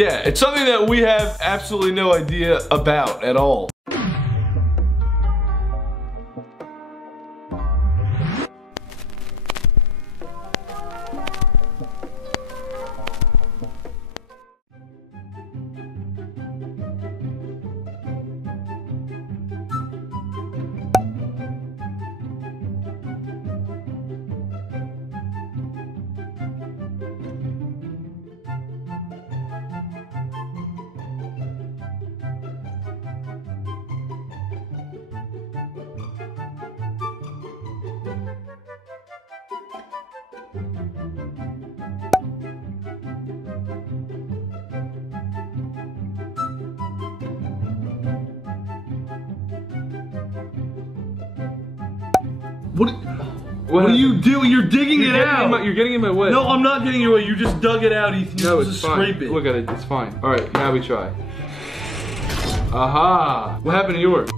Yeah, it's something that we have absolutely no idea about at all. What are you doing? You're digging it out. You're getting in my way. No, I'm not getting your way. You just dug it out, Ethan. No, it's fine. Scrape it. Look at it. It's fine. All right, now we try. Aha! What happened to yours?